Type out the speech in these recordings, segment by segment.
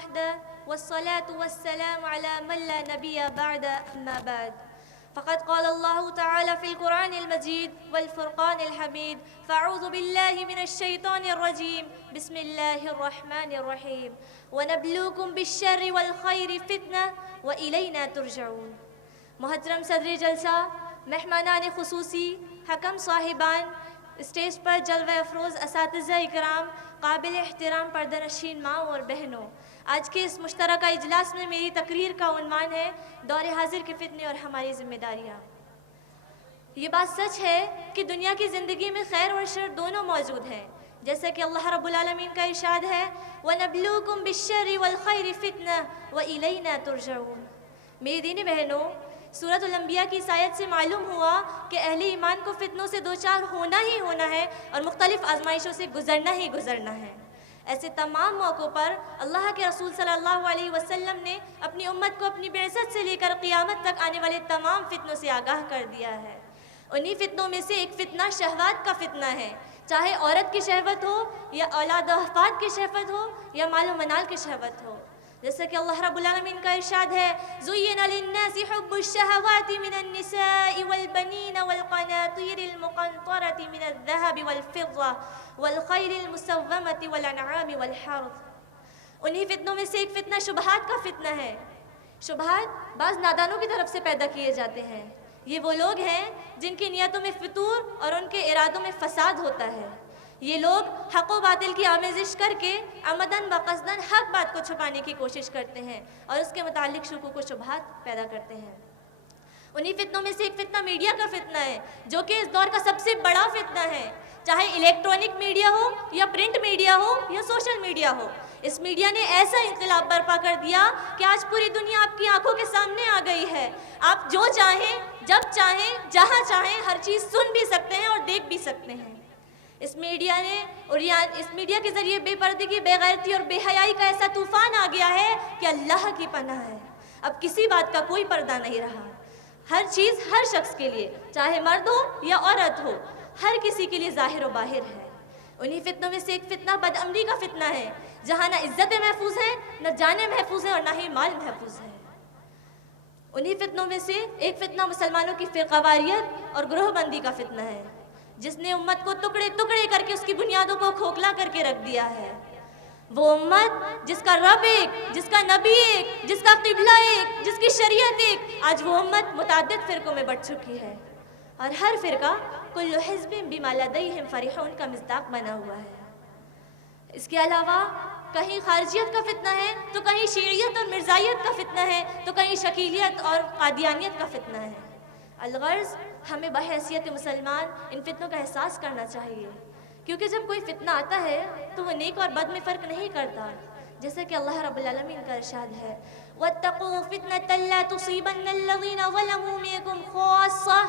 وحده والصلاة والسلام على من لا نبي بعد أما بعد. فقد قال الله تعالى في القرآن المجيد والفرقان الحميد: فأعوذ بالله من الشيطان الرجيم بسم الله الرحمن الرحيم ونبلوكم بالشر والخير فتنة وإلينا ترجعون. محترم صدر جلسہ، مہمانان خصوصی، حکم صاحبان، اسٹیج پر جلوہ افروز اساتذہ اکرام، قابل احترام پردہ نشین ماں اور بہنوں، آج کے اس مشترکہ اجلاس میں میری تقریر کا عنوان ہے دور حاضر کے فتنے اور ہماری ذمہ داریاں. یہ بات سچ ہے کہ دنیا کی زندگی میں خیر اور شر دونوں موجود ہیں، جیسا کہ اللہ رب العالمین کا ارشاد ہے وَنَبْلُوكُمْ بِالشَّرِّ وَالْخَيْرِ فِتْنَةً وَإِلَيْنَا تُرْجَعُونَ. میری دینی بہنوں، سورۃ الانبیاء کی اس آیت سے معلوم ہوا کہ اہل ایمان کو فتنوں سے دوچار ہونا ہی ہونا ہے اور مختلف آزمائشوں سے گزرنا ہی گزرنا ہے. ایسے تمام موقعوں پر اللہ کے رسول صلی اللہ علیہ وسلم نے اپنی امت کو اپنی بعثت سے لے کر قیامت تک آنے والے تمام فتنوں سے آگاہ کر دیا ہے. انہی فتنوں میں سے ایک فتنہ شہوات کا فتنہ ہے، چاہے عورت کی شہوت ہو یا اولاد و احفاد کی شہوت ہو یا مال و منال کی شہوت ہو. جیسا کہ اللہ رب العالمین کا ارشاد ہے زُيِّنَ لِلنَّاسِ حُبُّ الشَّهَوَاتِ مِنَ النِّسَاءِ وَالْبَنِينَ وَالْقَنَاطِيرِ الْمُقَنطَرَةِ مِنَ الذَّهَبِ وَالْفِضَّةِ وَالْخَيْلِ الْمُسَوَّمَةِ وَالْأَنْعَامِ وَالْحَرْثِ. انہی فتنوں میں سے ایک فتنہ شبہات کا فتنہ ہے. شبہات بعض نادانوں کی طرف سے پیدا کیے جاتے ہیں. یہ وہ لوگ ہیں جن کی نیتوں میں فطور اور ان کے ارادوں میں فساد ہوتا ہے. یہ لوگ حق و باطل کی آمیزش کر کے عمدن و قصدن حق بات کو چھپانے کی کوشش کرتے ہیں اور اس کے متعلق شکوک و شبہات پیدا کرتے ہیں. انہی فتنوں میں سے ایک فتنہ میڈیا کا فتنہ ہے، جو کہ اس دور کا سب سے بڑا فتنہ ہے، چاہے الیکٹرانک میڈیا ہو یا پرنٹ میڈیا ہو یا سوشل میڈیا ہو. اس میڈیا نے ایسا انقلاب برپا کر دیا کہ آج پوری دنیا آپ کی آنکھوں کے سامنے آ گئی ہے. آپ جو چاہیں، جب چاہیں، جہاں چاہیں ہر چیز سن بھی سکتے ہیں اور دیکھ بھی سکتے ہیں. اس میڈیا کے ذریعے بے پردگی، بے غیرتی اور بے حیائی کا ایسا طوفان آ گیا ہے کہ اللہ کی پناہ ہے. اب کسی بات کا کوئی پردہ نہیں رہا. ہر چیز ہر شخص کے لیے، چاہے مرد ہو یا عورت ہو، ہر کسی کے لیے ظاہر و باہر ہے. انہی فتنوں میں سے ایک فتنہ بدعملی کا فتنہ ہے، جہاں نہ عزتیں محفوظ ہیں، نہ جانیں محفوظ ہیں اور نہ ہی مال محفوظ ہے. انہی فتنوں میں سے ایک فتنہ مسلمانوں کی فرقہ واریت اور گروہ بندی کا فتنہ ہے، جس نے امت کو ٹکڑے ٹکڑے کر کے اس کی بنیادوں کو کھوکھلا کر کے رکھ دیا ہے. وہ امت جس کا رب ایک، جس کا نبی ایک، جس کا قبلہ ایک، جس کی شریعت ایک، آج وہ امت متعدد فرقوں میں بٹ چکی ہے اور ہر فرقہ کل حزب بما لدیہم فرحون کا مصداق بنا ہوا ہے. اس کے علاوہ کہیں خارجیت کا فتنہ ہے تو کہیں شیعیت اور مرزائیت کا فتنہ ہے تو کہیں شکیلیت اور قادیانیت کا فتنہ ہے. الغرض ہمیں بحیثیت مسلمان ان فتنوں کا احساس کرنا چاہیے، کیونکہ جب کوئی فتنہ آتا ہے تو وہ نیک اور بد میں فرق نہیں کرتا. جیسا کہ اللہ رب العالمین کا ارشاد ہے وَاتَّقُوا فِتْنَةً لَا تُصِيبَنَّ الَّذِينَ ظَلَمُوا مِنكُمْ خَاصَّةً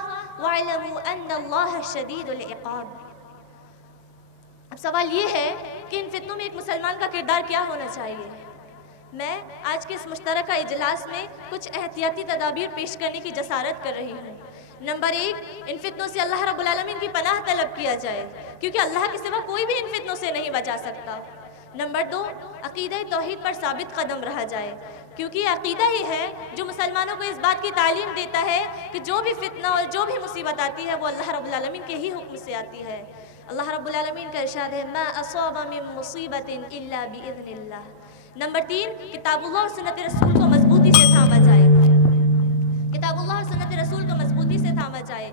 وَاعْلَمُوا أَنَّ اللَّهَ شَدِيدُ الْعِقَابِ. اب سوال یہ ہے کہ ان فتنوں میں ایک مسلمان کا کردار کیا ہونا چاہیے. میں آج کے اس مشترکہ اجلاس میں کچھ احتیاطی تدابیر پیش کرنے کی جسارت کر رہی ہوں. نمبر 1، ان فتنوں سے اللہ رب العالمین کی پناہ طلب کیا جائے، کیونکہ اللہ کے سوا کوئی بھی ان فتنوں سے نہیں بچا سکتا. نمبر 2، عقیدہ توحید پر ثابت قدم رہا جائے، کیونکہ یہ عقیدہ ہی ہے جو مسلمانوں کو اس بات کی تعلیم دیتا ہے کہ جو بھی فتنہ اور جو بھی مصیبت آتی ہے وہ اللہ رب العالمین کے ہی حکم سے آتی ہے. اللہ رب العالمین کا ارشاد ہے ما اصاب من مصیبت الا باذن اللہ. نمبر 3، کتاب اللہ اور سنت رسول کو مضبوطی سے تھاما جائے. کتاب اللہ اور سنت رسول کو مضبوطی سے تھاما جائے.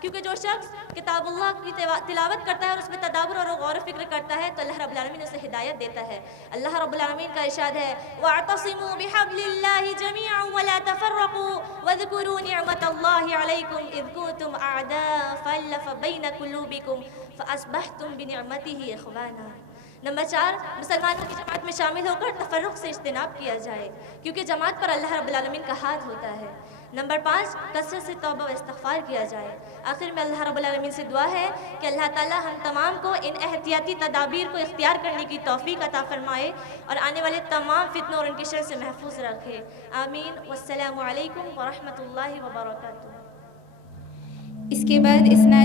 کیونکہ جو شخص کتاب اللہ کی تلاوت کرتا ہے اور اس میں تدبر اور غور و فکر کرتا ہے تو اللہ رب العالمین اسے ہدایت دیتا ہے. اللہ رب العالمین کا ارشاد ہے وَاعْتَصِمُوا بِحَبْلِ اللَّهِ جَمِيعًا وَلَا تَفَرَّقُوا وَاذْكُرُوا نِعْمَةَ اللَّهِ عَلَيْكُمْ إِذْ كُنتُمْ أَعْدَاءً فَأَلَّفَ بَيْنَ قُلُوبِكُمْ فَأَصْبَحْتُمْ بِنِعْمَتِهِ إِخْوَانًا. نمبر 4، مسلمانوں کی جماعت میں شامل ہو کر تفرق سے اجتناب کیا جائے، کیونکہ جماعت پر اللہ رب العالمین کا ہاتھ ہوتا ہے. نمبر 5، کثرت سے توبہ و استغفار کیا جائے. آخر میں اللہ رب العالمین سے دعا ہے کہ اللہ تعالی ہم تمام کو ان احتیاطی تدابیر کو اختیار کرنے کی توفیق عطا فرمائے اور آنے والے تمام فتنوں اور ان کی شر سے محفوظ رکھے. آمین. والسلام علیکم ورحمۃ اللہ وبرکاتہ. اس کے بعد